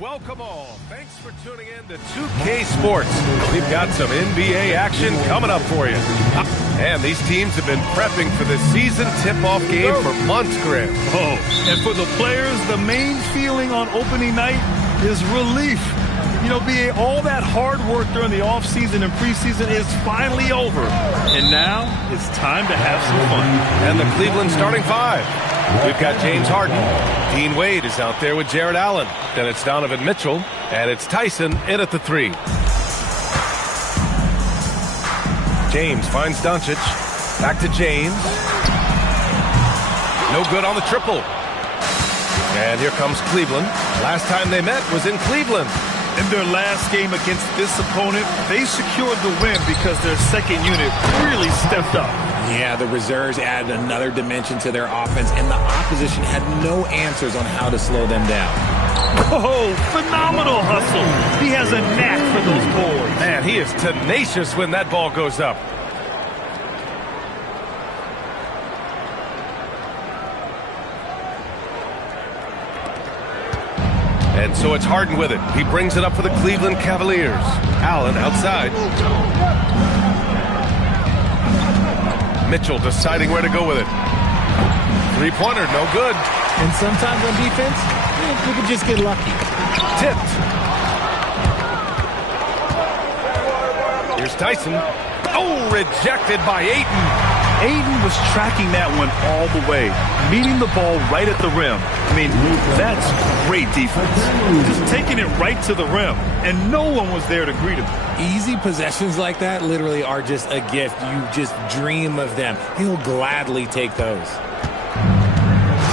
Welcome all. Thanks for tuning in to 2K Sports. We've got some NBA action coming up for you. And these teams have been prepping for the season tip-off game for months, Graham. Oh, and for the players, the main feeling on opening night is relief. You know, BA, all that hard work during the offseason and preseason is finally over. And now it's time to have some fun. And the Cleveland starting five. We've got James Harden. Dean Wade is out there with Jared Allen. Then it's Donovan Mitchell. And it's Tyson in at the three. James finds Doncic. Back to James. No good on the triple. And here comes Cleveland. Last time they met was in Cleveland. In their last game against this opponent, they secured the win because their second unit really stepped up. Yeah, the reserves added another dimension to their offense, and the opposition had no answers on how to slow them down. Oh, phenomenal hustle. He has a knack for those boards. Man, he is tenacious when that ball goes up. And so it's Harden with it. He brings it up for the Cleveland Cavaliers. Allen outside. Mitchell deciding where to go with it. Three-pointer, no good. And sometimes on defense, you can just get lucky. Tipped. Here's Tyson. Oh, rejected by Ayton. Ayton was tracking that one all the way, meeting the ball right at the rim. I mean, that's great defense. Just taking it right to the rim, and no one was there to greet him. Easy possessions like that literally are just a gift. You just dream of them. He'll gladly take those.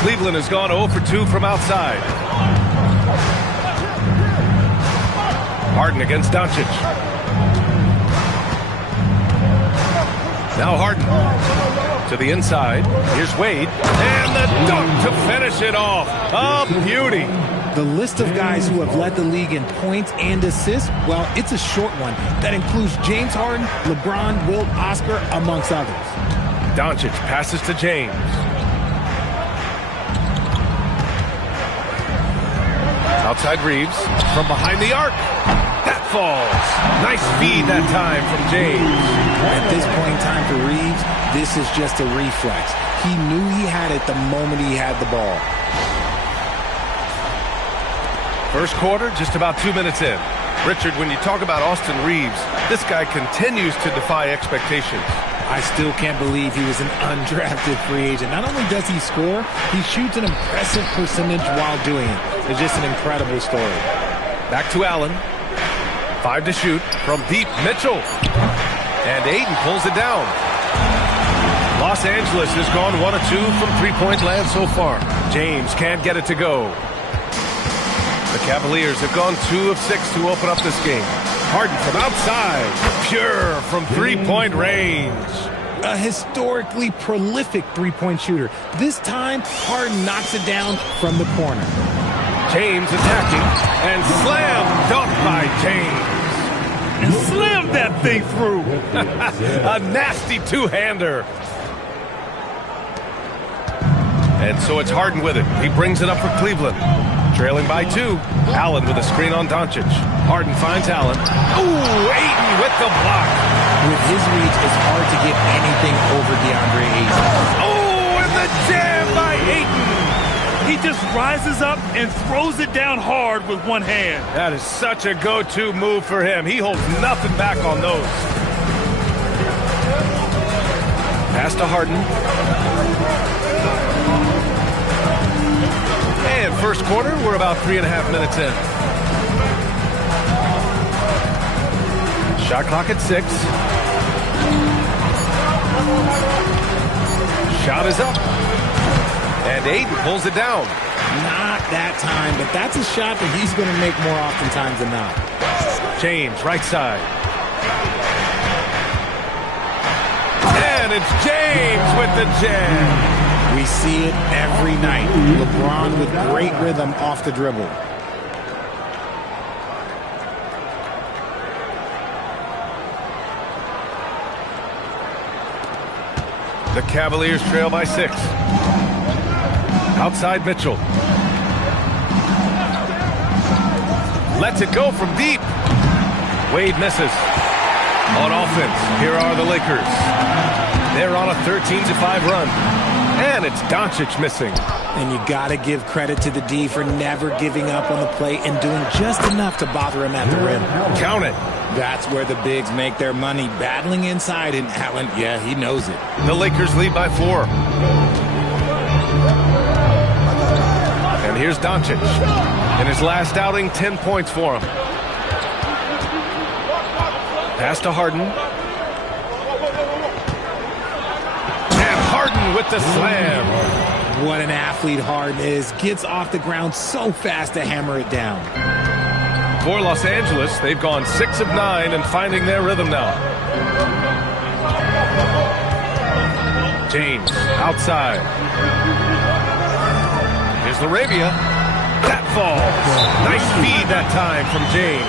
Cleveland has gone 0 for 2 from outside. Harden against Doncic. Now Harden to the inside. Here's Wade. And the dunk to finish it off. A beauty. The list of guys who have led the league in points and assists, well, it's a short one. That includes James Harden, LeBron, Wilt, Oscar, amongst others. Doncic passes to James. Outside Reeves. From behind the arc. That falls. Nice feed that time from James. At this point in time for Reeves, this is just a reflex. He knew he had it the moment he had the ball. First quarter, just about 2 minutes in. Richard, when you talk about Austin Reeves, this guy continues to defy expectations. I still can't believe he was an undrafted free agent. Not only does he score, he shoots an impressive percentage while doing it. It's just an incredible story. Back to Allen. 5 to shoot from deep. Mitchell. And Ayton pulls it down. Los Angeles has gone 1 of 2 from three-point land so far. James can't get it to go. The Cavaliers have gone 2 of 6 to open up this game. Harden from outside. Pure from three-point range. A historically prolific three-point shooter. This time, Harden knocks it down from the corner. James attacking. And slam dunk by James. And slammed that thing through. A nasty two-hander. And so it's Harden with it. He brings it up for Cleveland. Trailing by 2. Allen with a screen on Doncic. Harden finds Allen. Ooh, Ayton with the block. With his reach, it's hard to get anything over DeAndre Ayton. Oh, and the jam by Ayton. He just rises up and throws it down hard with one hand. That is such a go-to move for him. He holds nothing back on those. Pass to Harden. And first quarter, we're about 3.5 minutes in. Shot clock at 6. Shot is up. And Ayton pulls it down. Not that time, but that's a shot that he's going to make more oftentimes than not. James, right side. And it's James with the jam. We see it every night. LeBron with great rhythm off the dribble. The Cavaliers trail by 6. Outside Mitchell. Lets it go from deep. Wade misses. On offense, here are the Lakers. They're on a 13-5 run. And it's Doncic missing. And you got to give credit to the D for never giving up on the play and doing just enough to bother him at the rim. Count it. That's where the bigs make their money, battling inside. And Allen, yeah, he knows it. The Lakers lead by 4. And here's Doncic. In his last outing, 10 points for him. Pass to Harden. And Harden with the slam. What an athlete Harden is. Gets off the ground so fast to hammer it down. For Los Angeles, they've gone 6 of 9 and finding their rhythm now. James outside. Here's Arabia. That falls. Nice feed that time from James.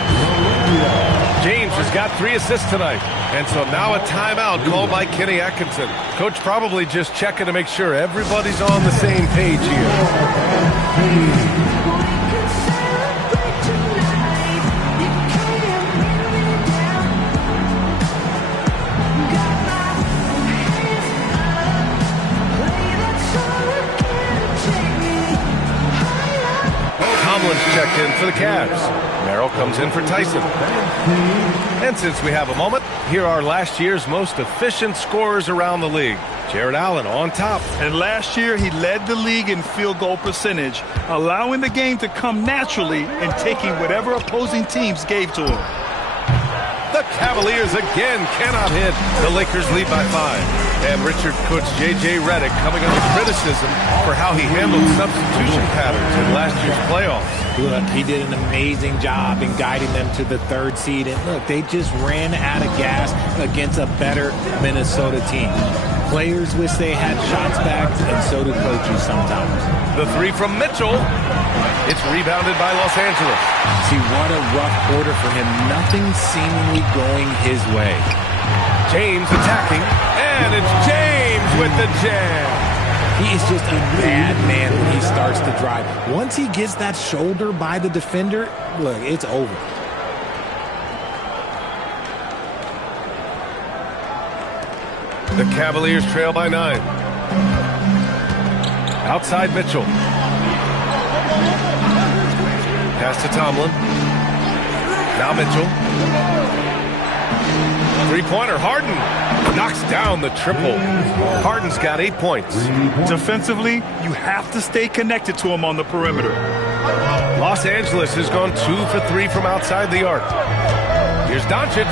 James has got 3 assists tonight. And so now a timeout called by Kenny Atkinson. Coach probably just checking to make sure everybody's on the same page here. Checked in for the Cavs. Merrill comes in for Tyson. And since we have a moment, here are last year's most efficient scorers around the league. Jared Allen on top. And last year, he led the league in field goal percentage, allowing the game to come naturally and taking whatever opposing teams gave to him. The Cavaliers again cannot hit. The Lakers lead by 5. And Richard puts J.J. Redick coming under criticism for how he handled substitution patterns in last year's playoffs. Look, he did an amazing job in guiding them to the 3rd seed. And look, they just ran out of gas against a better Minnesota team. Players wish they had shots back, and so do coaches sometimes. The 3 from Mitchell. It's rebounded by Los Angeles. See, what a rough quarter for him. Nothing seemingly going his way. James attacking, and it's James with the jam. He is just a bad man when he starts to drive. Once he gets that shoulder by the defender, look, it's over. The Cavaliers trail by 9. Outside Mitchell. Pass to Tomlin. Now Mitchell. 3-pointer, Harden knocks down the triple. Harden's got 8 points. Defensively, you have to stay connected to him on the perimeter. Los Angeles has gone 2 for 3 from outside the arc. Here's Doncic.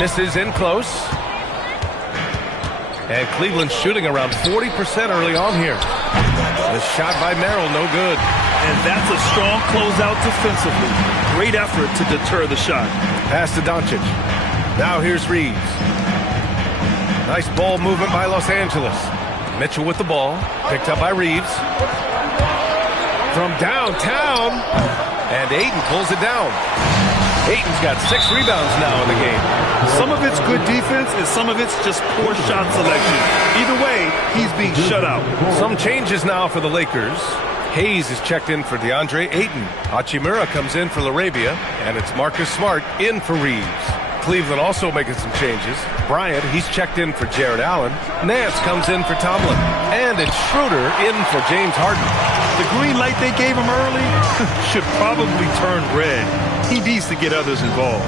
Misses in close. And Cleveland shooting around 40% early on here. The shot by Merrill, no good. And that's a strong closeout defensively. Great effort to deter the shot. Pass to Doncic. Now here's Reeves. Nice ball movement by Los Angeles. Mitchell with the ball. Picked up by Reeves. From downtown. And Ayton pulls it down. Ayton's got 6 rebounds now in the game. Some of it's good defense and some of it's just poor shot selection. Either way, he's being shut out. Some changes now for the Lakers. Hayes is checked in for DeAndre Ayton. Hachimura comes in for LaRabia. And it's Marcus Smart in for Reeves. Cleveland also making some changes. Bryant, he's checked in for Jared Allen. Nance comes in for Tomlin. And it's Schroeder in for James Harden. The green light they gave him early should probably turn red. He needs to get others involved.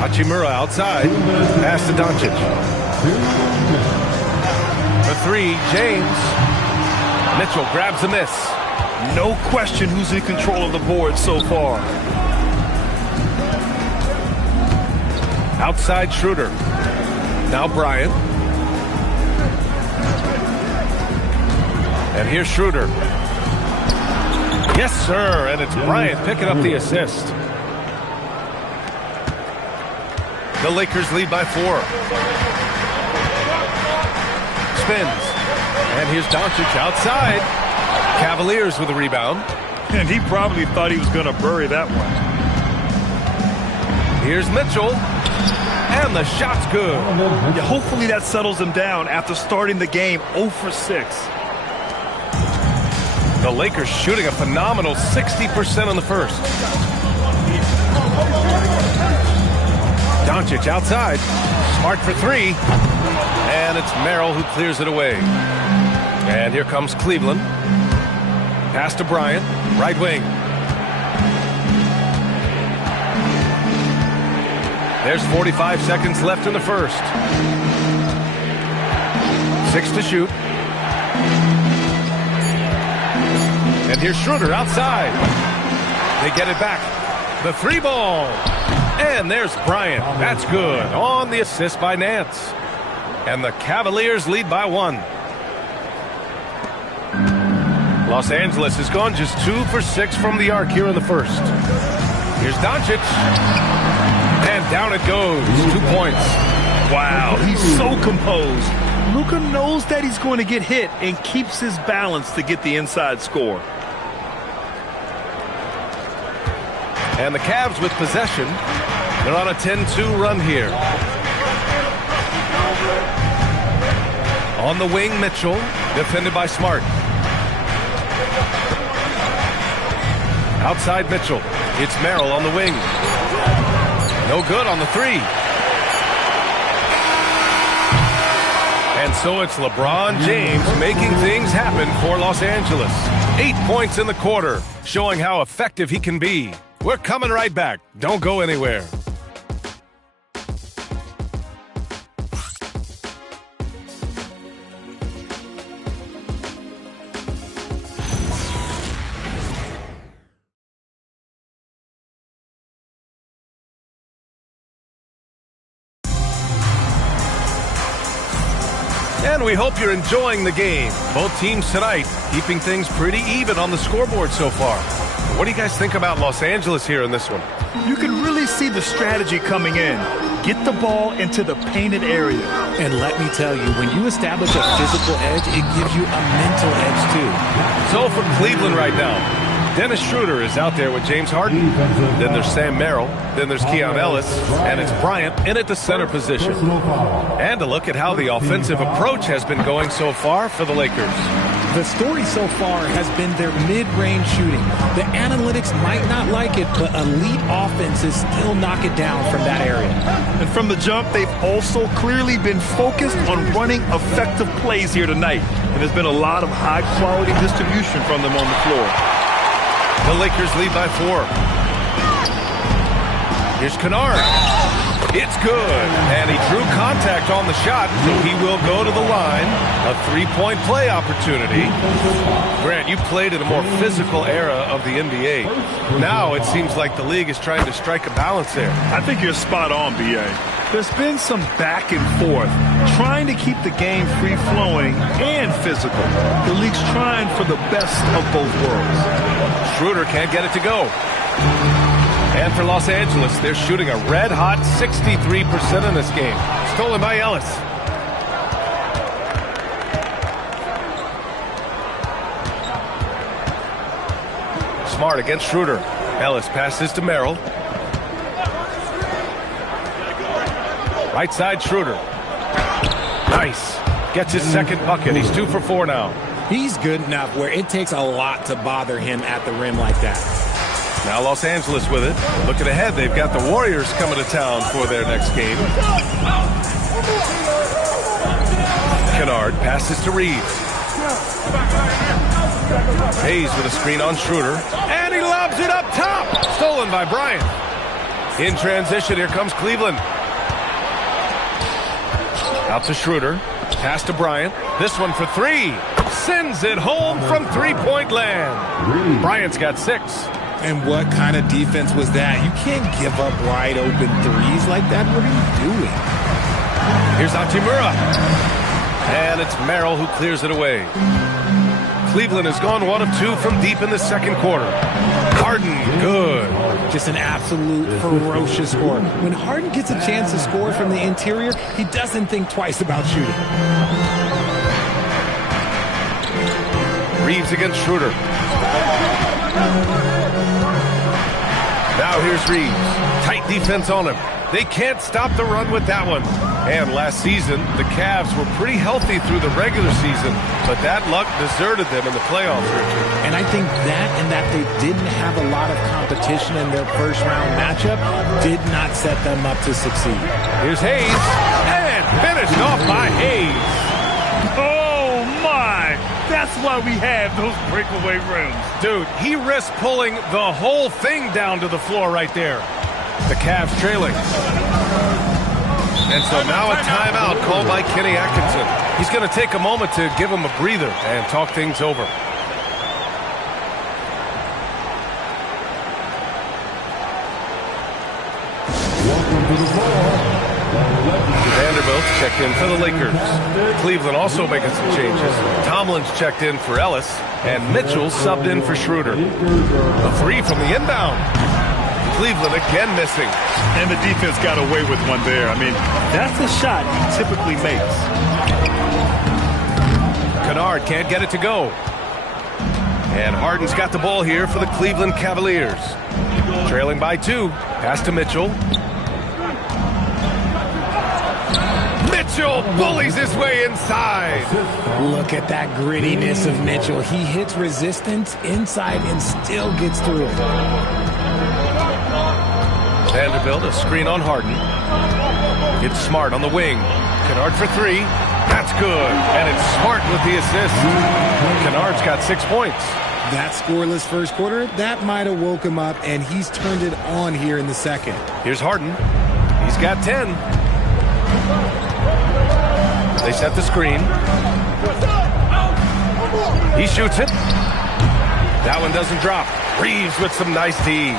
Hachimura outside. Pass to Doncic. For 3, James. Mitchell grabs the miss. No question who's in control of the board so far. Outside Schroeder. Now Bryant. And here's Schroeder. Yes, sir. And it's Bryant picking up the assist. The Lakers lead by 4. Spins. And here's Doncic outside. Cavaliers with a rebound. And he probably thought he was going to bury that one. Here's Mitchell. And the shot's good. Yeah, hopefully that settles him down after starting the game 0 for 6. The Lakers shooting a phenomenal 60% in the first. Doncic outside. Smart for three. And it's Merrill who clears it away. And here comes Cleveland. Pass to Bryant. Right wing. There's 45 seconds left in the first. 6 to shoot. And here's Schroeder outside. They get it back. The three ball. And there's Bryant. That's good. On the assist by Nance. And the Cavaliers lead by 1. Los Angeles has gone just 2 for 6 from the arc here in the first. Here's Doncic. And down it goes. 2 points. Wow, he's so composed. Luka knows that he's going to get hit and keeps his balance to get the inside score. And the Cavs with possession. They're on a 10-2 run here. On the wing, Mitchell, defended by Smart. Outside Mitchell. It's Merrill on the wing. No good on the three. And so it's LeBron James making things happen for Los Angeles. 8 points in the quarter, showing how effective he can be. We're coming right back. Don't go anywhere. And we hope you're enjoying the game. Both teams tonight keeping things pretty even on the scoreboard so far. What do you guys think about Los Angeles here in this one? You can really see the strategy coming in. Get the ball into the painted area. And let me tell you, when you establish a physical edge, it gives you a mental edge too. So for Cleveland right now, Dennis Schroeder is out there with James Harden. Then there's Sam Merrill. Then there's Keon Ellis. And it's Bryant in at the center position. And a look at how the offensive approach has been going so far for the Lakers. The story so far has been their mid-range shooting. The analytics might not like it, but elite offenses still knock it down from that area. And from the jump, they've also clearly been focused on running effective plays here tonight. And there's been a lot of high-quality distribution from them on the floor. The Lakers lead by 4. Here's Kennard. It's good. And he drew contact on the shot, so he will go to the line. A three-point play opportunity. Grant, you played in a more physical era of the NBA. Now it seems like the league is trying to strike a balance there. I think you're spot on, B.A. There's been some back and forth, trying to keep the game free-flowing and physical. The league's trying for the best of both worlds. Schroeder can't get it to go. And for Los Angeles, they're shooting a red-hot 63% in this game. Stolen by Ellis. Smart against Schroeder. Ellis passes to Merrill. Right side, Schroeder. Nice. Gets his second bucket. He's 2 for 4 now. He's good enough where it takes a lot to bother him at the rim like that. Now Los Angeles with it. Looking ahead, they've got the Warriors coming to town for their next game. Kennard passes to Reeves. Hayes with a screen on Schroeder. And he lobs it up top. Stolen by Bryant. In transition, here comes Cleveland. Out to Schroeder. Pass to Bryant. This one for 3. Sends it home from three-point land. Bryant's got 6. And what kind of defense was that? You can't give up wide open threes like that. What are you doing? Here's Hachimura. And it's Merrill who clears it away. Cleveland has gone 1 of 2 from deep in the second quarter. Harden, good. Just an absolute ferocious score. When Harden gets a chance to score from the interior, he doesn't think twice about shooting. Reeves against Schroeder. Now here's Reeves. Tight defense on him. They can't stop the run with that one. And last season, the Cavs were pretty healthy through the regular season, but that luck deserted them in the playoffs, Richard. And I think that they didn't have a lot of competition in their first-round matchup did not set them up to succeed. Here's Hayes, and finished off by Hayes. Oh, my! That's why we have those breakaway rims. Dude, he risked pulling the whole thing down to the floor right there. The Cavs trailing. And so now a timeout called by Kenny Atkinson. He's going to take a moment to give him a breather and talk things over. Vanderbilt checked in for the Lakers. Cleveland also making some changes. Tomlin's checked in for Ellis, and Mitchell subbed in for Schroeder. A three from the inbound. Cleveland again missing. And the defense got away with one there. I mean, that's a shot he typically makes. Kennard can't get it to go. And Harden's got the ball here for the Cleveland Cavaliers. Trailing by 2. Pass to Mitchell. Mitchell bullies his way inside. Look at that grittiness of Mitchell. He hits resistance inside and still gets through it. Vanderbilt, a screen on Harden. It's Smart on the wing. Kennard for 3. That's good. And it's Smart with the assist. Kennard's got 6 points. That scoreless first quarter, that might have woke him up, and he's turned it on here in the second. Here's Harden. He's got 10. They set the screen. He shoots it. That one doesn't drop. Reeves with some nice D.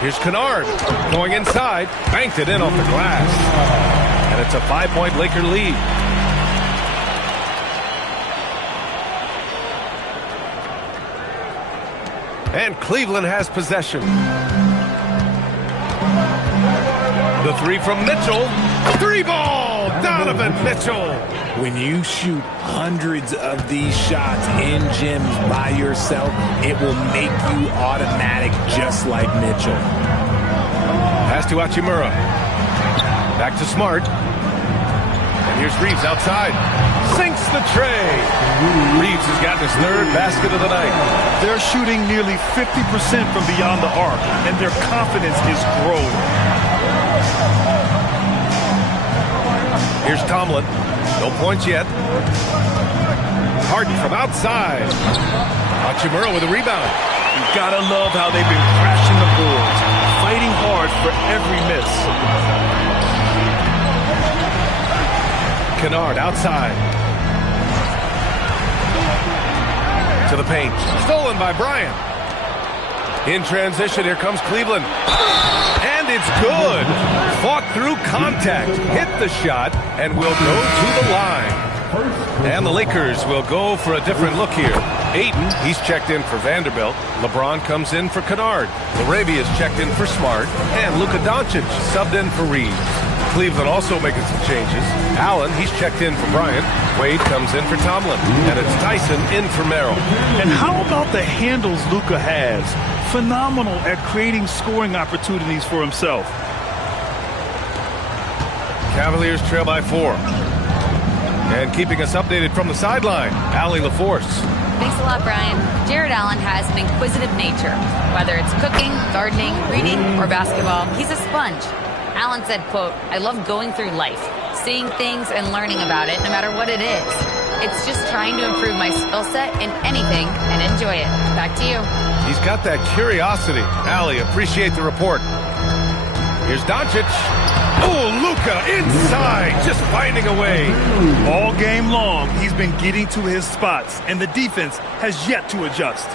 Here's Kennard going inside. Banked it in off the glass. And it's a 5-point Laker lead. And Cleveland has possession. The 3 from Mitchell. 3-ball! Donovan Mitchell. When you shoot hundreds of these shots in gyms by yourself, it will make you automatic just like Mitchell. Pass to Hachimura. Back to Smart. And here's Reeves outside. Sinks the tray. Reeves has gotten his 3rd basket of the night. They're shooting nearly 50% from beyond the arc, and their confidence is growing. Here's Tomlin. No points yet. Harden from outside. Hachimura with a rebound. You gotta love how they've been crashing the boards, fighting hard for every miss. Kennard outside. To the paint. Stolen by Bryant. In transition, here comes Cleveland. And it's good. Fought through contact. Hit the shot and will go to the line. And the Lakers will go for a different look here. Ayton, he's checked in for Vanderbilt. LeBron comes in for Kennard. Larabia's checked in for Smart. And Luka Doncic subbed in for Reeves. Cleveland also making some changes. Allen, he's checked in for Bryant. Wade comes in for Tomlin. And it's Tyson in for Merrill. And how about the handles Luka has? Phenomenal at creating scoring opportunities for himself. Cavaliers trail by 4. And keeping us updated from the sideline, Allie LaForce. Thanks a lot, Brian. Jared Allen has an inquisitive nature. Whether it's cooking, gardening, reading, or basketball, he's a sponge. Allen said, quote, "I love going through life, seeing things and learning about it no matter what it is. It's just trying to improve my skill set in anything and enjoy it." Back to you. He's got that curiosity. Allie, appreciate the report. Here's Doncic. Oh, Luka inside, just finding a way. All game long, he's been getting to his spots, and the defense has yet to adjust.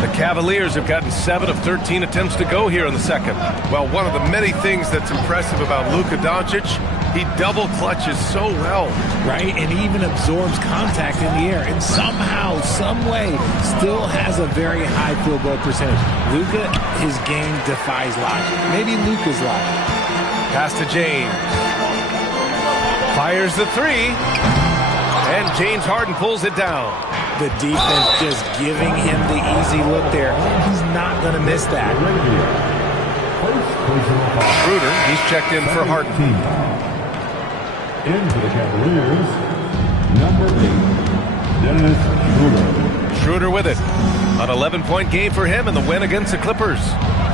The Cavaliers have gotten 7 of 13 attempts to go here in the second. Well, one of the many things that's impressive about Luka Doncic, he double clutches so well. Right, and he even absorbs contact in the air, and somehow, some way, still has a very high field goal percentage. Luka, his game defies logic. Maybe Luka's logic. Pass to James. Fires the 3. And James Harden pulls it down. The defense just giving him the easy look there. He's not going to miss that. Schroeder, he's checked in for Harden. Into the Cavaliers, number 8, Dennis Schroeder. Schroeder with it. An 11-point game for him in the win against the Clippers.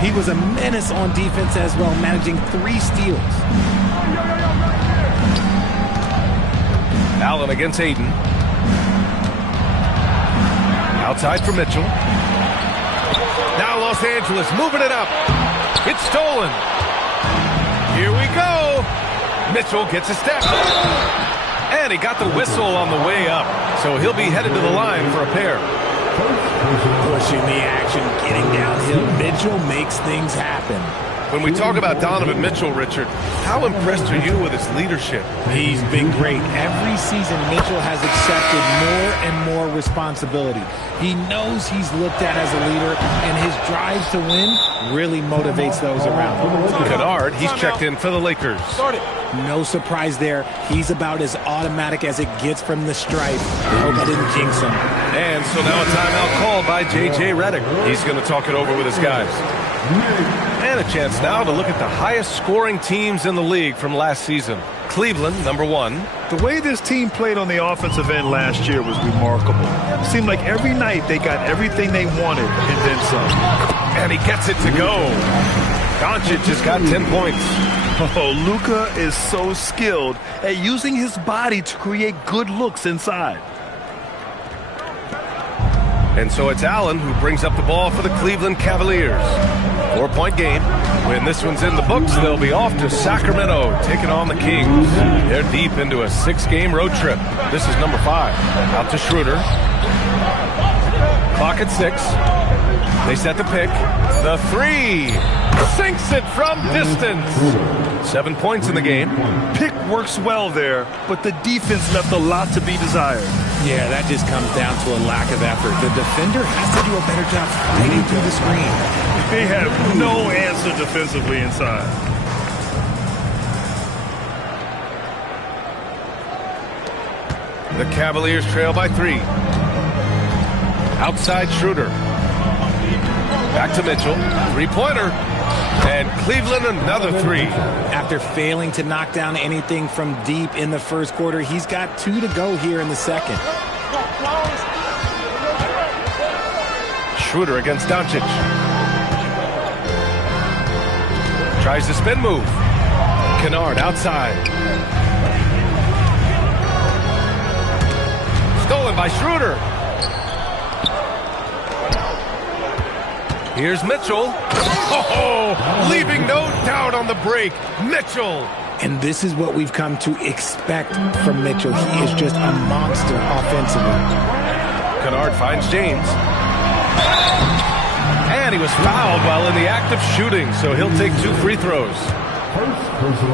He was a menace on defense as well, managing 3 steals. Allen against Aiden. Outside for Mitchell. Now Los Angeles moving it up. It's stolen. Here we go. Mitchell gets a step. And he got the whistle on the way up. So he'll be headed to the line for a pair. Pushing the action, getting downhill. Mitchell makes things happen. When we talk about Donovan Mitchell, Richard, how impressed are you with his leadership? He's been great. Every season, Mitchell has accepted more and more responsibility. He knows he's looked at as a leader, and his drive to win really motivates those around him. Kennard, he's checked in for the Lakers. No surprise there. He's about as automatic as it gets from the stripe. I hope I didn't jinx him. And so now a timeout called by J.J. Redick. He's going to talk it over with his guys. And a chance now to look at the highest scoring teams in the league from last season. Cleveland, number 1. The way this team played on the offensive end last year was remarkable. It seemed like every night they got everything they wanted and then some. And he gets it to go. Doncic has got 10 points. Oh, Luka is so skilled at using his body to create good looks inside. And so it's Allen who brings up the ball for the Cleveland Cavaliers. 4-point game. When this one's in the books, they'll be off to Sacramento, taking on the Kings. They're deep into a 6-game road trip. This is number 5. Out to Schroeder. Clock at 6. They set the pick. The 3. Sinks it from distance. 7 points in the game. Pick works well there, but the defense left a lot to be desired. Yeah, that just comes down to a lack of effort. The defender has to do a better job fighting through the screen. They have no answer defensively inside. The Cavaliers trail by 3. Outside Schroeder. Back to Mitchell. 3-pointer. And Cleveland another 3. After failing to knock down anything from deep in the first quarter, he's got 2 to go here in the second. Schroeder against Doncic. Tries the spin move. Kennard outside. Stolen by Schroeder. Here's Mitchell. Oh, leaving no doubt on the break. Mitchell. And this is what we've come to expect from Mitchell. He is just a monster offensively. Kennard finds James. And he was fouled while in the act of shooting, so he'll take 2 free throws.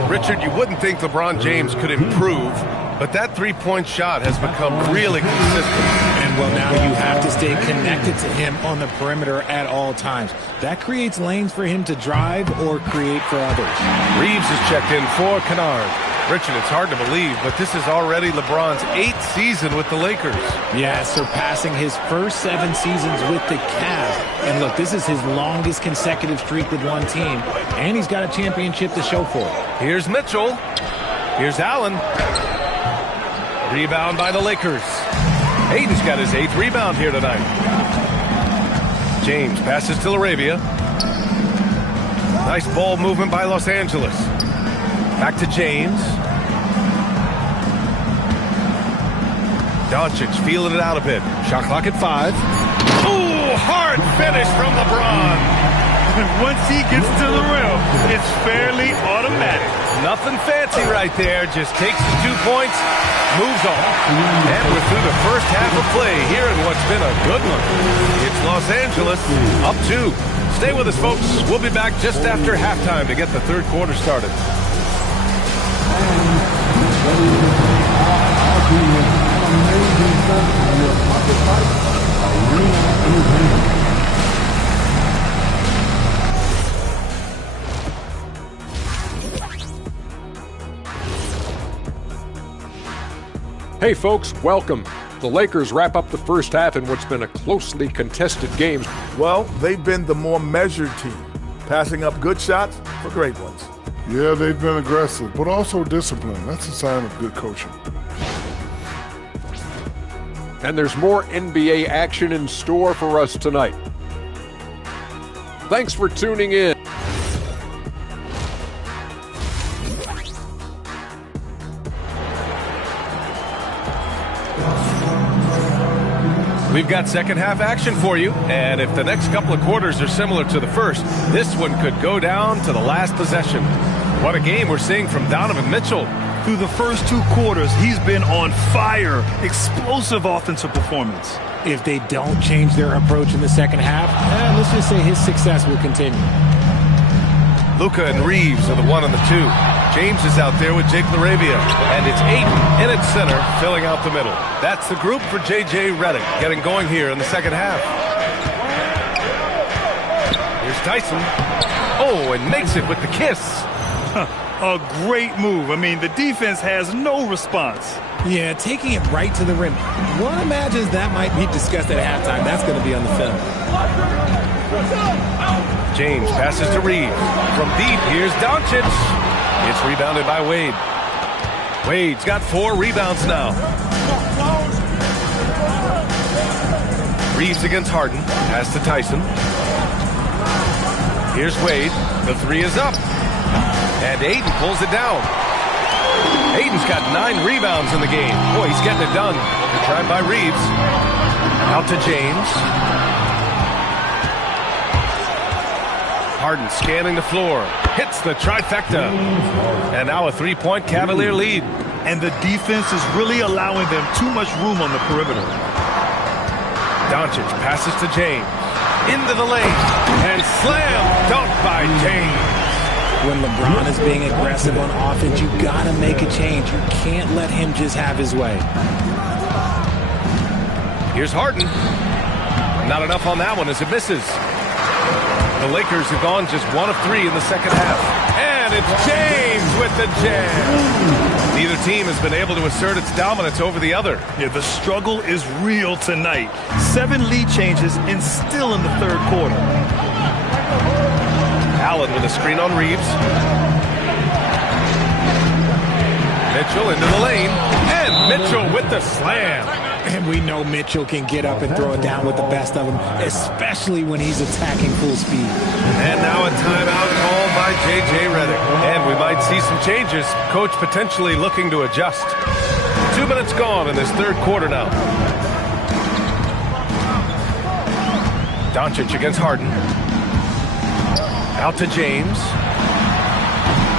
Richard, you wouldn't think LeBron James could improve, but that 3-point shot has become really consistent. And well, now you have to stay connected to him on the perimeter at all times. That creates lanes for him to drive or create for others. Reeves is checked in for Kennard. Richard, it's hard to believe, but this is already LeBron's 8th season with the Lakers. Yeah, surpassing his first 7 seasons with the Cavs. And look, this is his longest consecutive streak with one team, and he's got a championship to show for it. Here's Mitchell. Here's Allen. Rebound by the Lakers. Aiden's got his 8th rebound here tonight. James passes to Laravia. Nice ball movement by Los Angeles. Back to James. Doncic feeling it out a bit. Shot clock at 5. Ooh, hard finish from LeBron. Once he gets to the rim, it's fairly automatic. Nothing fancy right there. Just takes the 2 points, moves on. And we're through the first half of play here in what's been a good one. It's Los Angeles up 2. Stay with us, folks. We'll be back just after halftime to get the third quarter started. Hey folks, welcome. The Lakers wrap up the first half in what's been a closely contested game. Well, they've been the more measured team, passing up good shots for great ones. Yeah, they've been aggressive, but also disciplined. That's a sign of good coaching. And there's more NBA action in store for us tonight. Thanks for tuning in. We've got second half action for you, and if the next couple of quarters are similar to the first, this one could go down to the last possession. What a game we're seeing from Donovan Mitchell. Through the first 2 quarters, he's been on fire. Explosive offensive performance. If they don't change their approach in the second half, let's just say his success will continue. Luka and Reeves are the 1 and the 2. James is out there with Jake LaRavia, and it's Ayton in its center, filling out the middle. That's the group for J.J. Redick getting going here in the second half. Here's Tyson. Oh, and makes it with the kiss. A great move. I mean, the defense has no response. Yeah, taking it right to the rim. One imagines that might be discussed at halftime. That's going to be on the film. James passes to Reeves. From deep, here's Doncic. It's rebounded by Wade. Wade's got 4 rebounds now. Reeves against Harden. Pass to Tyson. Here's Wade. The 3 is up. And Ayton pulls it down. Ayton's got 9 rebounds in the game. Boy, he's getting it done. Good try by Reeves. Out to James. Harden scanning the floor. Hits the trifecta. And now a 3-point Cavalier lead. And the defense is really allowing them too much room on the perimeter. Doncic passes to James. Into the lane. And slam dunk by James. When LeBron is being aggressive on offense, you got to make a change. You can't let him just have his way. Here's Harden. Not enough on that one as it misses. The Lakers have gone just 1 of 3 in the second half. And it's James with the jam. Neither team has been able to assert its dominance over the other. Yeah, the struggle is real tonight. 7 lead changes and still in the third quarter. Allen with a screen on Reeves. Mitchell into the lane. And Mitchell with the slam. And we know Mitchell can get up and throw it down with the best of them, especially when he's attacking full speed. And now a timeout called by J.J. Redick. And we might see some changes. Coach potentially looking to adjust. 2 minutes gone in this third quarter now. Doncic against Harden. Out to James.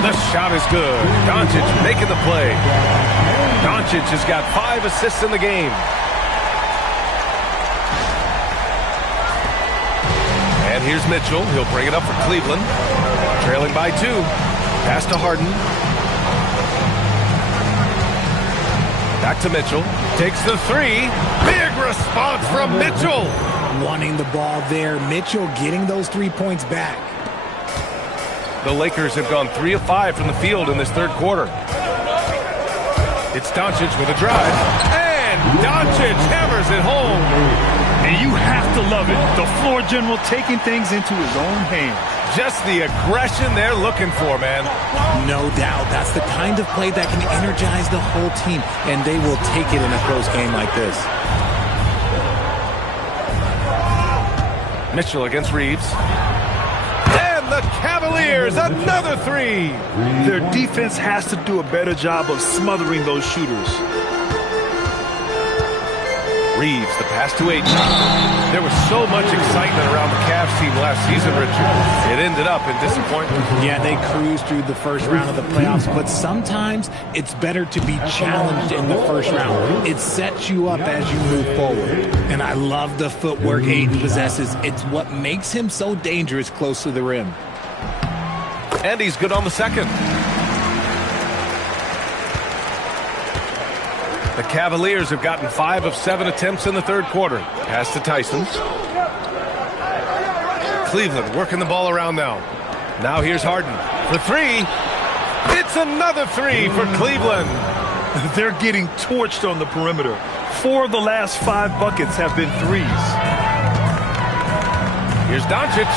The shot is good. Doncic making the play. Doncic has got 5 assists in the game. And here's Mitchell. He'll bring it up for Cleveland. Trailing by 2. Pass to Harden. Back to Mitchell. Takes the 3. Big response from Mitchell. Wanting the ball there. Mitchell getting those 3 points back. The Lakers have gone 3 of 5 from the field in this third quarter. It's Doncic with a drive. And Doncic hammers it home. And you have to love it. The floor general taking things into his own hands. Just the aggression they're looking for, man. No doubt. That's the kind of play that can energize the whole team. And they will take it in a close game like this. Mitchell against Reeves. The Cavaliers, another 3. Their defense has to do a better job of smothering those shooters. Reeves, the pass to Ayton. There was so much excitement around the Cavs team last season, Richard. It ended up in disappointment. Yeah, they cruised through the first round of the playoffs, but sometimes it's better to be challenged in the first round. It sets you up as you move forward. And I love the footwork Ayton possesses. It's what makes him so dangerous close to the rim. And he's good on the second. The Cavaliers have gotten 5 of 7 attempts in the third quarter. Pass to Tyson. Cleveland working the ball around now. Now here's Harden for 3. It's another 3 for Cleveland. They're getting torched on the perimeter. 4 of the last 5 buckets have been threes. Here's Doncic.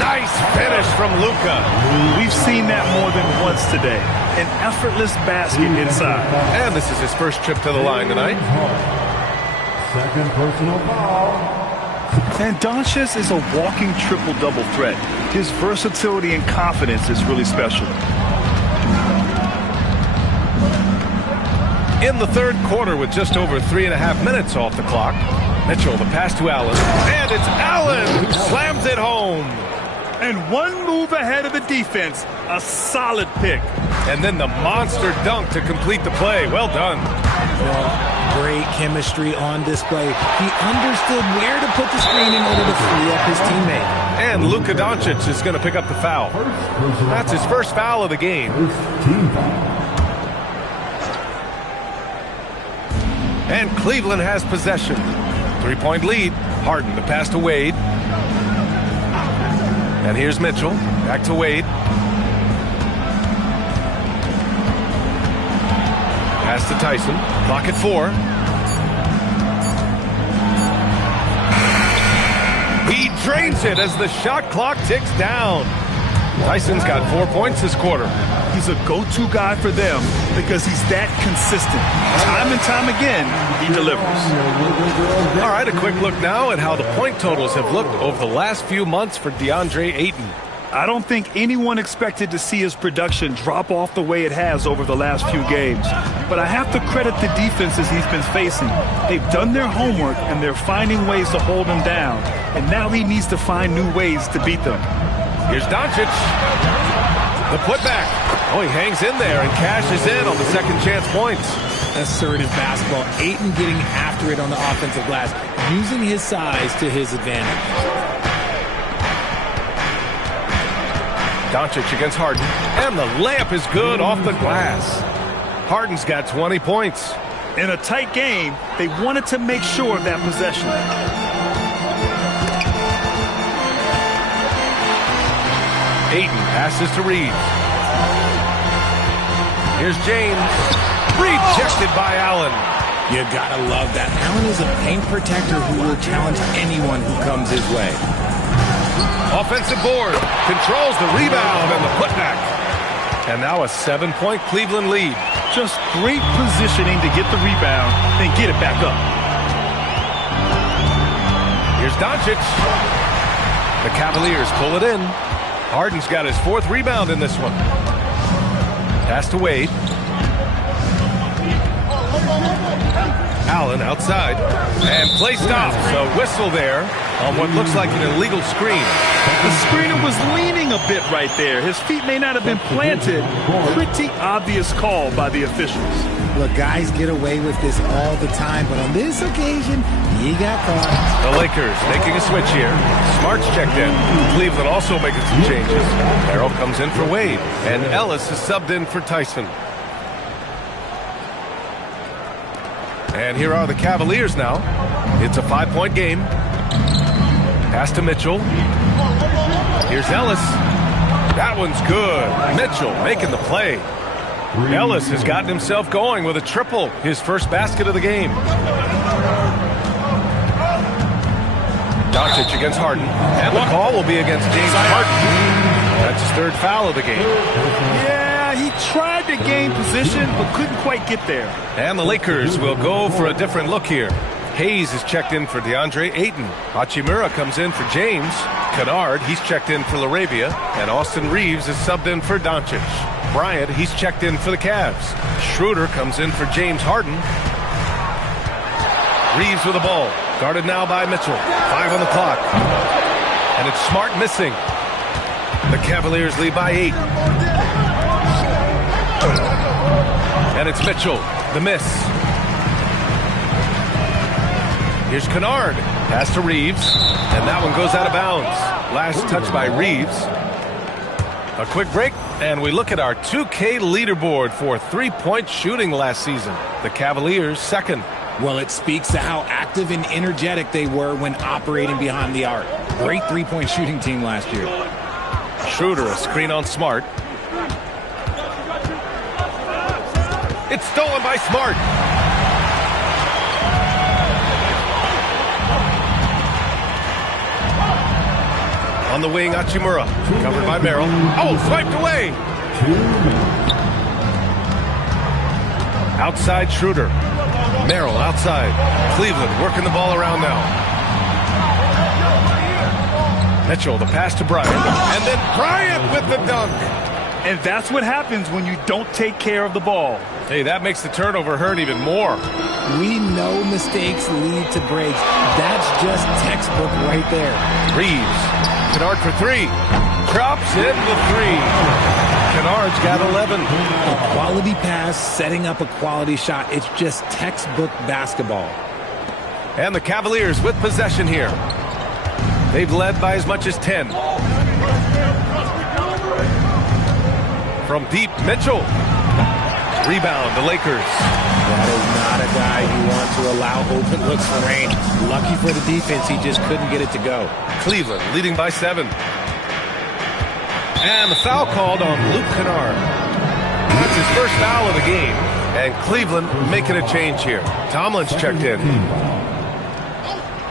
Nice finish from Luka. We've seen that more than once today. An effortless basket inside. And this is his first trip to the line tonight. Second personal foul. And Doncic is a walking triple-double threat. His versatility and confidence is really special. In the third quarter with just over 3.5 minutes off the clock, Mitchell, the pass to Allen. And it's Allen who slams it home. And one move ahead of the defense. A solid pick. And then the monster dunk to complete the play. Well done. Well, great chemistry on display. He understood where to put the screen in order to free up his teammate. And Luka Doncic is going to pick up the foul. That's his first foul of the game. And Cleveland has possession. 3-point lead. Harden, the pass to Wade. And here's Mitchell. Back to Wade. Pass to Tyson. Clock at 4. He drains it as the shot clock ticks down. Tyson's got 4 points this quarter. He's a go-to guy for them because he's that consistent. Time and time again, he delivers. All right, a quick look now at how the point totals have looked over the last few months for DeAndre Ayton. I don't think anyone expected to see his production drop off the way it has over the last few games. But I have to credit the defenses he's been facing. They've done their homework, and they're finding ways to hold him down. And now he needs to find new ways to beat them. Here's Doncic. The putback. Oh, he hangs in there and cashes in on the second chance points. Assertive basketball. Ayton getting after it on the offensive glass, using his size to his advantage. Doncic against Harden. And the layup is good off the glass. Harden's got 20 points. In a tight game, they wanted to make sure of that possession. Ayton passes to Reeves. Here's James. Rejected by Allen. You gotta love that. Allen is a paint protector who will challenge anyone who comes his way. Offensive board. Controls the rebound and the putback. And now a 7-point Cleveland lead. Just great positioning to get the rebound, then get it back up. Here's Doncic. The Cavaliers pull it in. Harden's got his 4th rebound in this one. Pass to Wade. Allen outside. And play stops. A whistle there on what looks like an illegal screen. The screener was leaning a bit right there. His feet may not have been planted. Pretty obvious call by the officials. Look, guys get away with this all the time, but on this occasion, he got caught. The Lakers making a switch here. Smart's checked in. Cleveland also making some changes. Harrell comes in for Wade. And Ellis is subbed in for Tyson. And here are the Cavaliers now. It's a 5-point game. Pass to Mitchell. Here's Ellis. That one's good. Mitchell making the play. Ellis has gotten himself going with a triple, his first basket of the game. Doncic against Harden. And the call will be against James Harden. That's his 3rd foul of the game. Yeah, he tried to gain position, but couldn't quite get there. And the Lakers will go for a different look here. Hayes is checked in for DeAndre Ayton. Hachimura comes in for James. Kennard, he's checked in for LaRavia. And Austin Reeves is subbed in for Doncic. Bryant, he's checked in for the Cavs. Schroeder comes in for James Harden. Reeves with the ball. Guarded now by Mitchell. 5 on the clock. And it's Smart missing. The Cavaliers lead by 8. And it's Mitchell. The miss. Here's Kennard. Pass to Reeves. And that one goes out of bounds. Last touch by Reeves. A quick break, and we look at our 2K leaderboard for 3-point shooting last season. The Cavaliers 2nd. Well, it speaks to how active and energetic they were when operating behind the arc. Great 3-point shooting team last year. Schroeder, a screen on Smart. It's stolen by Smart. On the wing, Hachimura. Covered by Merrill. Oh, swiped away. Outside Schroeder. Merrill outside. Cleveland working the ball around now. Mitchell, the pass to Bryant. And then Bryant with the dunk. And that's what happens when you don't take care of the ball. Hey, that makes the turnover hurt even more. We know mistakes lead to breaks. That's just textbook right there. Reeves. Kennard for three. Drops in the three. Kennard's got 11. A quality pass, setting up a quality shot. It's just textbook basketball. And the Cavaliers with possession here. They've led by as much as 10. From deep, Mitchell. Rebound, the Lakers. That is not a guy you want to allow open looks for rain. Lucky for the defense, he just couldn't get it to go. Cleveland leading by 7. And the foul called on Luke Kennard. That's his first foul of the game. And Cleveland making a change here. Tomlin's checked in.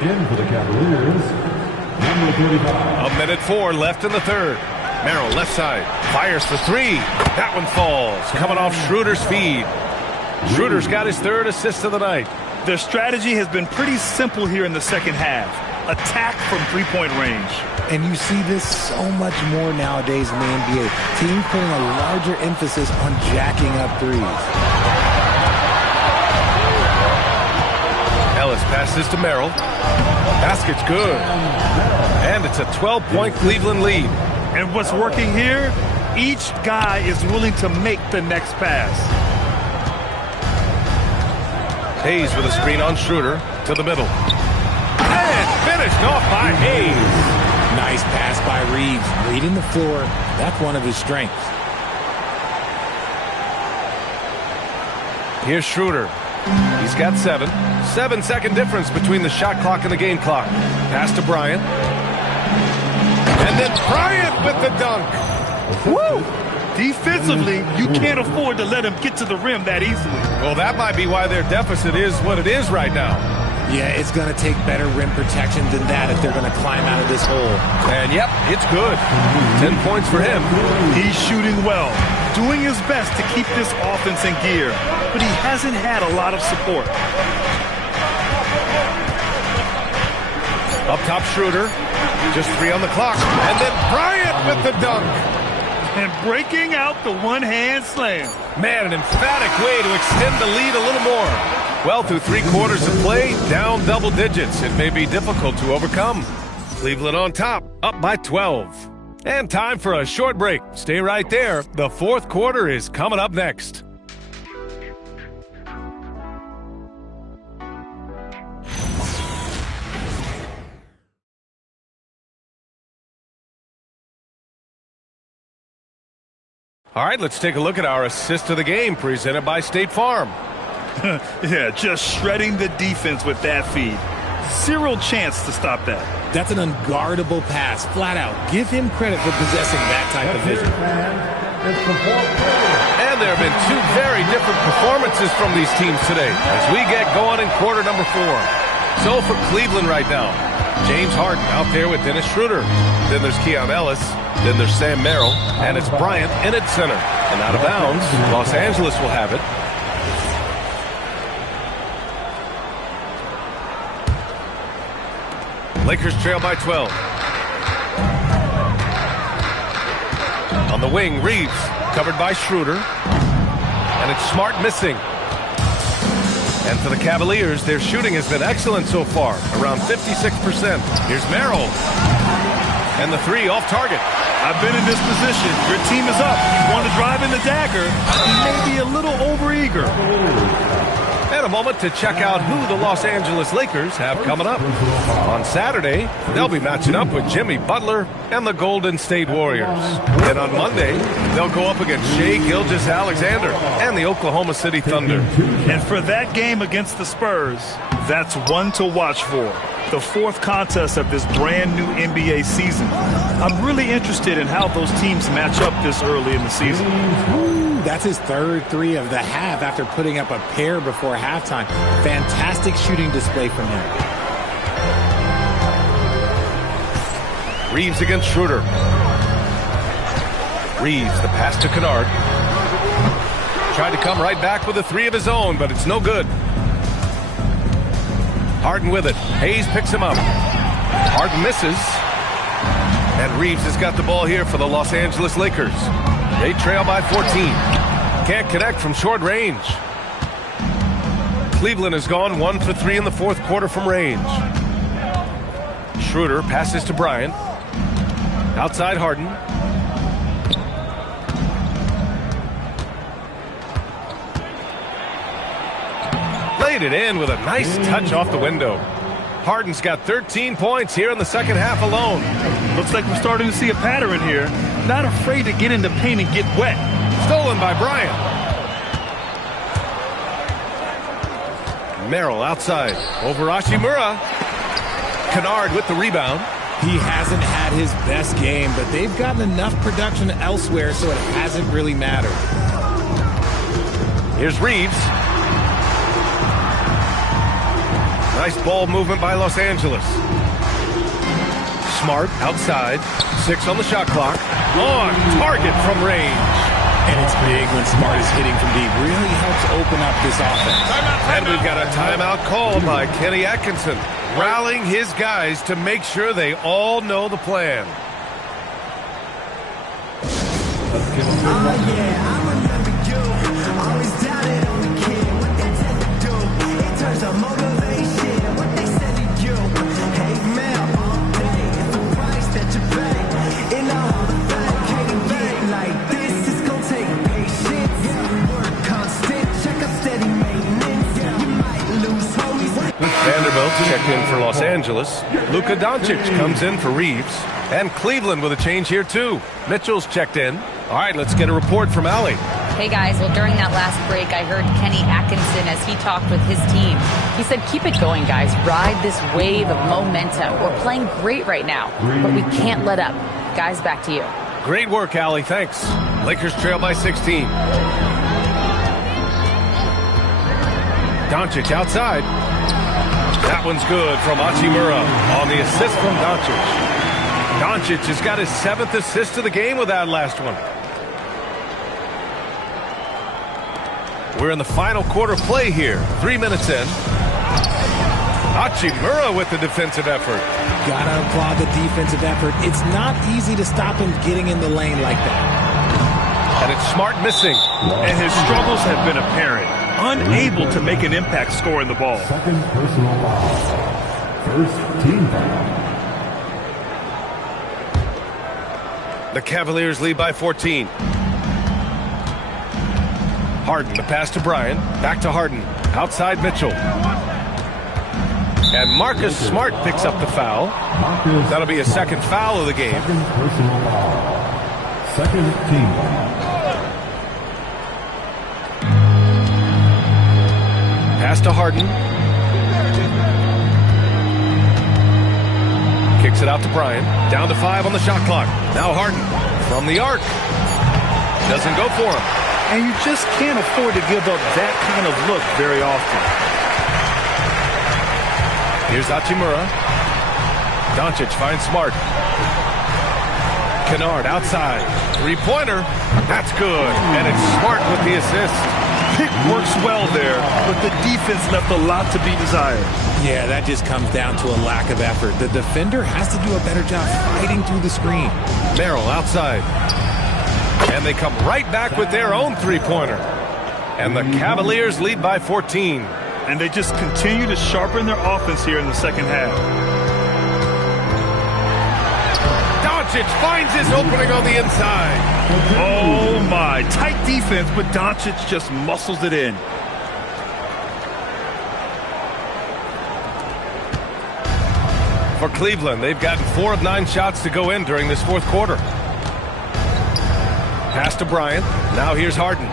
In for the Cavaliers, number 35. 1:04 left in the third. Merrill left side. Fires for three. That one falls. Coming off Schroeder's feed. Schroeder's got his third assist of the night. Their strategy has been pretty simple here in the second half. Attack from three-point range. And you see this so much more nowadays in the NBA. Teams putting a larger emphasis on jacking up threes. Ellis passes to Merrill. Basket's good. And it's a 12-point Cleveland lead. And what's working here? Each guy is willing to make the next pass. Hayes with a screen on Schroeder to the middle. And finished off by Hayes. Nice pass by Reeves. Leading the floor. That's one of his strengths. Here's Schroeder. He's got 7. 7-second difference between the shot clock and the game clock. Pass to Bryant. And then Bryant with the dunk. Woo! Defensively, you can't afford to let him get to the rim that easily. Well, that might be why their deficit is what it is right now. Yeah, it's going to take better rim protection than that if they're going to climb out of this hole. And, yep, it's good. 10 points for him. He's shooting well, doing his best to keep this offense in gear, but he hasn't had a lot of support. Up top, Schroeder. Just 3 on the clock. And then Bryant with the dunk. And breaking out the one-hand slam. Man, an emphatic way to extend the lead a little more. Well, through 3 quarters of play, down double digits. It may be difficult to overcome. Cleveland on top, up by 12. And time for a short break. Stay right there. The fourth quarter is coming up next. All right, let's take a look at our assist of the game presented by State Farm. Yeah, just shredding the defense with that feed. Zero chance to stop that. That's an unguardable pass, flat out. Give him credit for possessing that type of vision. And there have been 2 very different performances from these teams today as we get going in quarter number 4. So for Cleveland right now, James Harden out there with Dennis Schroeder. Then there's Keon Ellis. Then there's Sam Merrill. And it's Bryant in at center. And out of bounds, Los Angeles will have it. Lakers trail by 12. On the wing, Reeves, covered by Schroeder. And it's Smart missing. And for the Cavaliers, their shooting has been excellent so far, around 56%. Here's Merrill. And the 3 off target. I've been in this position. Your team is up. You want to drive in the dagger. He may be a little overeager. And a moment to check out who the Los Angeles Lakers have coming up. On Saturday, they'll be matching up with Jimmy Butler and the Golden State Warriors. Then on Monday, they'll go up against Shai Gilgeous-Alexander and the Oklahoma City Thunder. And for that game against the Spurs, that's one to watch for. The 4th contest of this brand new NBA season. I'm really interested in how those teams match up this early in the season. Ooh, that's his 3rd 3 of the half after putting up a pair before halftime. Fantastic shooting display from him. Reeves against Schroeder. Reeves, the pass to Kennard. Tried to come right back with a three of his own, but it's no good. Harden with it. Hayes picks him up. Harden misses. And Reeves has got the ball here for the Los Angeles Lakers. They trail by 14. Can't connect from short range. Cleveland has gone 1 for 3 in the fourth quarter from range. Schroeder passes to Bryant. Outside Harden. Laid it in with a nice touch off the window. Harden's got 13 points here in the second half alone. Looks like we're starting to see a pattern here. Not afraid to get in the paint and get wet. Stolen by Bryant. Merrill outside. Over Hachimura. Kennard with the rebound. He hasn't had his best game, but they've gotten enough production elsewhere, so it hasn't really mattered. Here's Reeves. Nice ball movement by Los Angeles. Smart outside. 6 on the shot clock. On target from range. And it's big when Smart is hitting from deep. Really helps open up this offense. And we've got a timeout called by Kenny Atkinson, rallying his guys to make sure they all know the plan. Vanderbilt checked in for Los Angeles. Luka Doncic comes in for Reeves. And Cleveland with a change here, too. Mitchell's checked in. All right, let's get a report from Allie. Hey, guys. Well, during that last break, I heard Kenny Atkinson as he talked with his team. He said, keep it going, guys. Ride this wave of momentum. We're playing great right now, but we can't let up. Guys, back to you. Great work, Allie. Thanks. Lakers trail by 16. Doncic outside. That one's good from Hachimura on the assist from Doncic. Doncic has got his 7th assist of the game with that last one. We're in the final quarter play here. 3 minutes in. Hachimura with the defensive effort. Gotta applaud the defensive effort. It's not easy to stop him getting in the lane like that. And it's Smart missing. And his struggles have been apparent. Unable to make an impact scoring the ball. Second personal foul. First team foul. The Cavaliers lead by 14. Harden, the pass to Bryant. Back to Harden. Outside Mitchell. And Marcus Smart picks up the foul. That'll be a second foul of the game. Second personal foul. Second team foul. Pass to Harden. Kicks it out to Bryant. Down to 5 on the shot clock. Now Harden from the arc. Doesn't go for him. And you just can't afford to give up that kind of look very often. Here's Hachimura. Doncic finds Smart. Kennard outside. Three-pointer. That's good. And it's Smart with the assist. Pick works well there, but the defense left a lot to be desired. Yeah, that just comes down to a lack of effort. The defender has to do a better job fighting through the screen. Merrill outside. And they come right back with their own three-pointer. And the Cavaliers lead by 14. And they just continue to sharpen their offense here in the second half. Doncic finds his opening on the inside. Oh, my. Tight defense, but Doncic just muscles it in. For Cleveland, they've gotten 4 of 9 shots to go in during this fourth quarter. Pass to Bryant. Now here's Harden.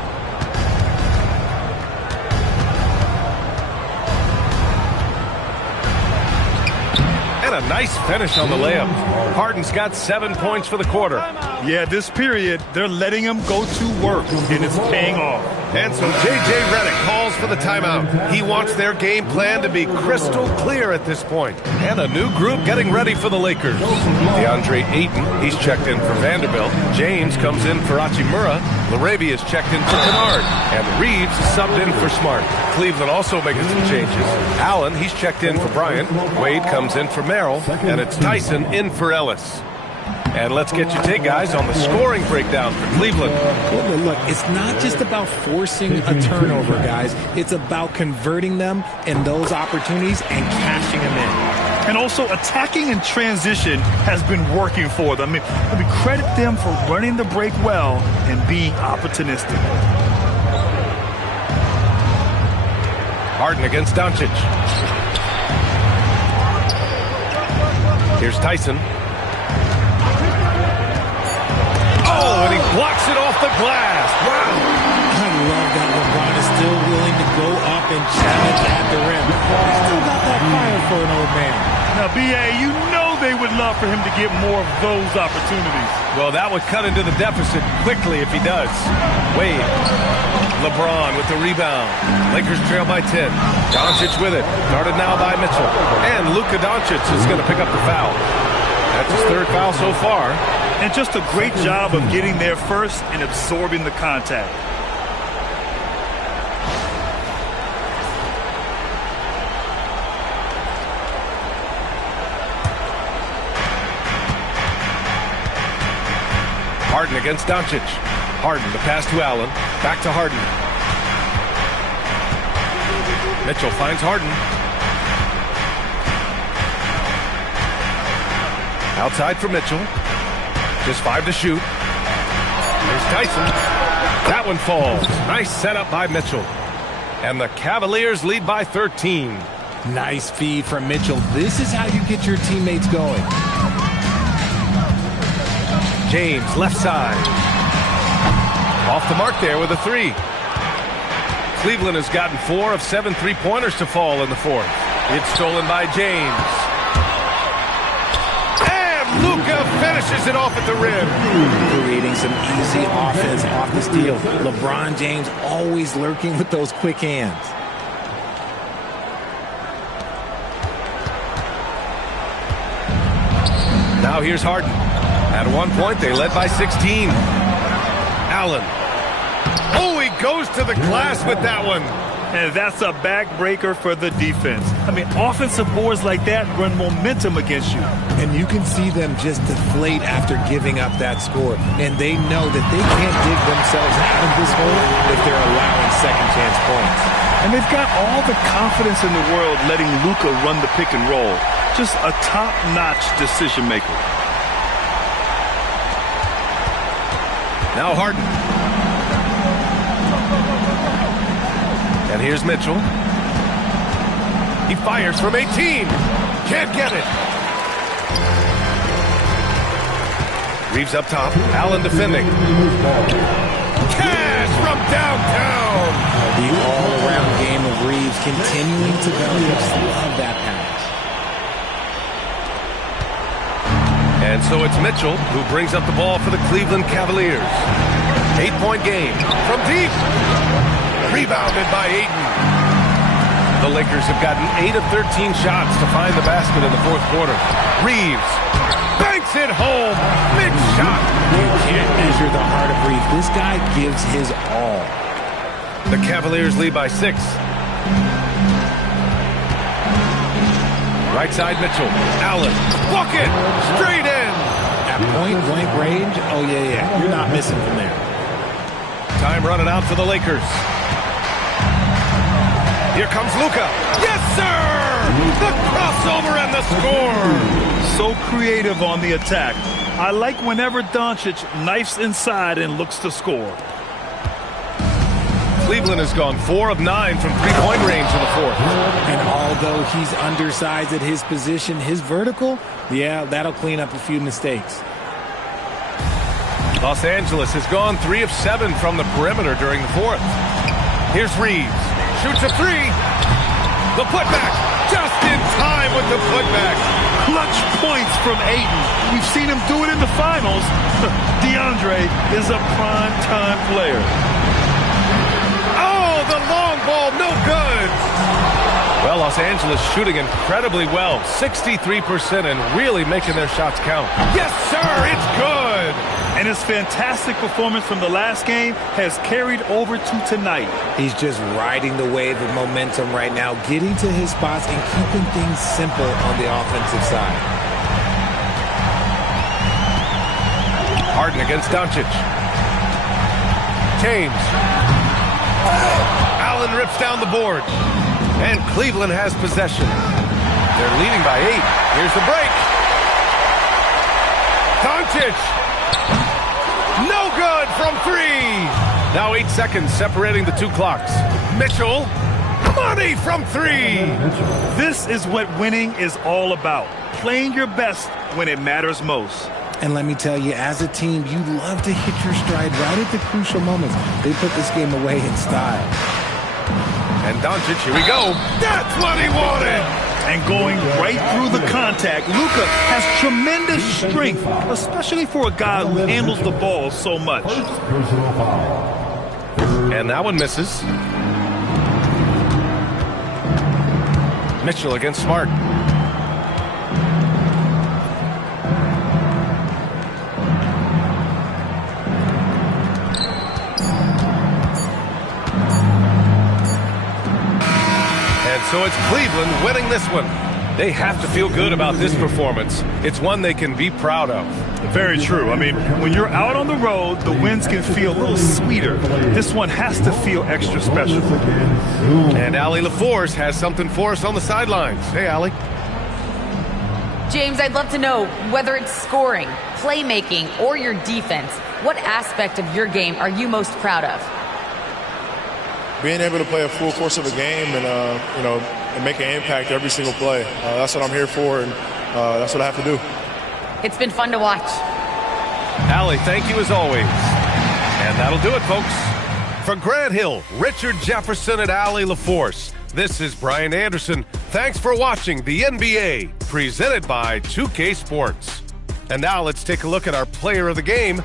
And a nice finish on the layup. Harden's got 7 points for the quarter. Yeah, this period, they're letting him go to work, and it's paying off. And so J.J. Redick calls for the timeout. He wants their game plan to be crystal clear at this point. And a new group getting ready for the Lakers. DeAndre Ayton, he's checked in for Vanderbilt. James comes in for Hachimura. Laravia's checked in for Kennard. And Reeves subbed in for Smart. Cleveland also making some changes. Allen, he's checked in for Bryant. Wade comes in for Merrill. And it's Tyson in for Ellis. And let's get your take, guys, on the scoring breakdown for Cleveland. Well, look, it's not just about forcing a turnover, guys. It's about converting them in those opportunities and cashing them in. And also, attacking in transition has been working for them. I mean, credit them for running the break well and being opportunistic. Harden against Doncic. Here's Tyson. Oh, and he blocks it off the glass. Wow. I love that LeBron is still willing to go up and challenge at the rim. He's still got that fire for an old man. Now, B.A., you know they would love for him to get more of those opportunities. Well, that would cut into the deficit quickly if he does. Wade. LeBron with the rebound. Lakers trail by 10. Doncic with it. Guarded now by Mitchell. And Luka Doncic is going to pick up the foul. That's his third foul so far. And just a great job of getting there first and absorbing the contact. Harden against Doncic. Harden, the pass to Allen. Back to Harden. Mitchell finds Harden. Outside for Mitchell. Just 5 to shoot. There's Tyson. That one falls. Nice setup by Mitchell. And the Cavaliers lead by 13. Nice feed from Mitchell. This is how you get your teammates going. James, left side. Off the mark there with a 3. Cleveland has gotten 4 of 7 3-pointers to fall in the fourth. It's stolen by James. Luka finishes it off at the rim. Creating some easy offense off the steal. LeBron James always lurking with those quick hands. Now here's Harden. At one point, they led by 16. Allen. Oh, he goes to the glass with that one. And that's a backbreaker for the defense. I mean, offensive boards like that run momentum against you. And you can see them just deflate after giving up that score. And they know that they can't dig themselves out of this hole if they're allowing second chance points. And they've got all the confidence in the world letting Luka run the pick and roll. Just a top-notch decision maker. Now Harden. And here's Mitchell. He fires from 18. Can't get it. Reeves up top. Allen defending. Cash from downtown. The all-around game of Reeves continuing to go. Just love that pass. And so it's Mitchell who brings up the ball for the Cleveland Cavaliers. 8-point game from deep. Rebounded by Ayton. The Lakers have gotten 8 of 13 shots to find the basket in the fourth quarter. Reeves banks it home. Big shot. You can't measure the heart of Reeves. This guy gives his all. The Cavaliers lead by 6. Right side Mitchell. Allen. Bucket. Straight in. At point-blank range, oh, yeah. You're not missing from there. Time running out for the Lakers. Here comes Luka. Yes, sir! The crossover and the score! So creative on the attack. I like whenever Doncic knifes inside and looks to score. Cleveland has gone 4 of 9 from three-point range in the fourth. And although he's undersized at his position, his vertical, yeah, that'll clean up a few mistakes. Los Angeles has gone 3 of 7 from the perimeter during the fourth. Here's Reeves. Shoots a 3. The putback. Just in time with the putback. Clutch points from Ayton. We've seen him do it in the finals. DeAndre is a prime-time player. Oh, the long ball, no good. Well, Los Angeles shooting incredibly well, 63%, and really making their shots count. Yes, sir, it's good. And his fantastic performance from the last game has carried over to tonight. He's just riding the wave of momentum right now, getting to his spots and keeping things simple on the offensive side. Harden against Doncic. James. Allen rips down the board. And Cleveland has possession. They're leading by 8. Here's the break. Doncic. No good from 3. Now 8 seconds separating the two clocks. Mitchell. Money from 3. This is what winning is all about. Playing your best when it matters most. And let me tell you, as a team, you love to hit your stride right at the crucial moments. They put this game away in style. And Doncic, here we go. That's what he wanted. And going right through the contact, Luka has tremendous strength, especially for a guy who handles the ball so much. And that one misses. Mitchell against Smart. So it's Cleveland winning this one. They have to feel good about this performance. It's one they can be proud of. Very true. I mean, when you're out on the road, the wins can feel a little sweeter. This one has to feel extra special. And Allie LaForce has something for us on the sidelines. Hey, Allie. James, I'd love to know whether it's scoring, playmaking, or your defense. What aspect of your game are you most proud of? Being able to play a full course of a game and make an impact every single play. That's what I'm here for, and that's what I have to do. It's been fun to watch. Allie, thank you as always. And that'll do it, folks. For Grant Hill, Richard Jefferson, and Allie LaForce, this is Brian Anderson. Thanks for watching the NBA, presented by 2K Sports. And now let's take a look at our player of the game,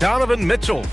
Donovan Mitchell.